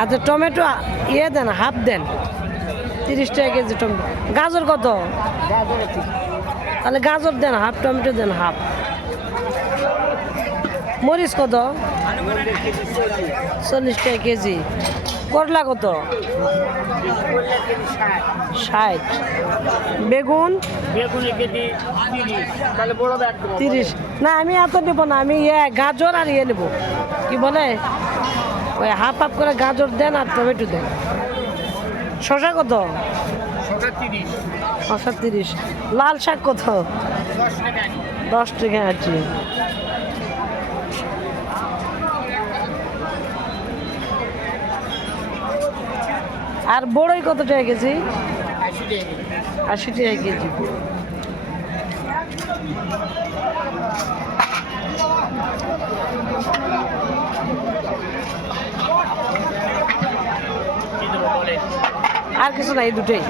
আচ্ছা টমেটো ইয়ে দেন, হাফ দেন। তিরিশ টাকা কেজি টমেটো গাজর কত? তাহলে গাজর দেন, হাফ, টমেটো দেন, হাফ। মরিচ কত? চল্লিশ টাকা কেজি। করলা কত? ষাট। বেগুন? তিরিশ। না, আমি এত নেব না, আমি ইয়ে গাজর আর ইয়ে নেব। কি বলে? ওই হাফ হাফ করে গাজর দেন আর টমেটো দেন। শশা কত? শশা তিরিশ। লাল শাক কত? দশ টাকা আছে আর বড়ই কত টাকা কেজি। আশি টাকা কেজি কি দেবো বলে আর কিছু নাই দুটোই।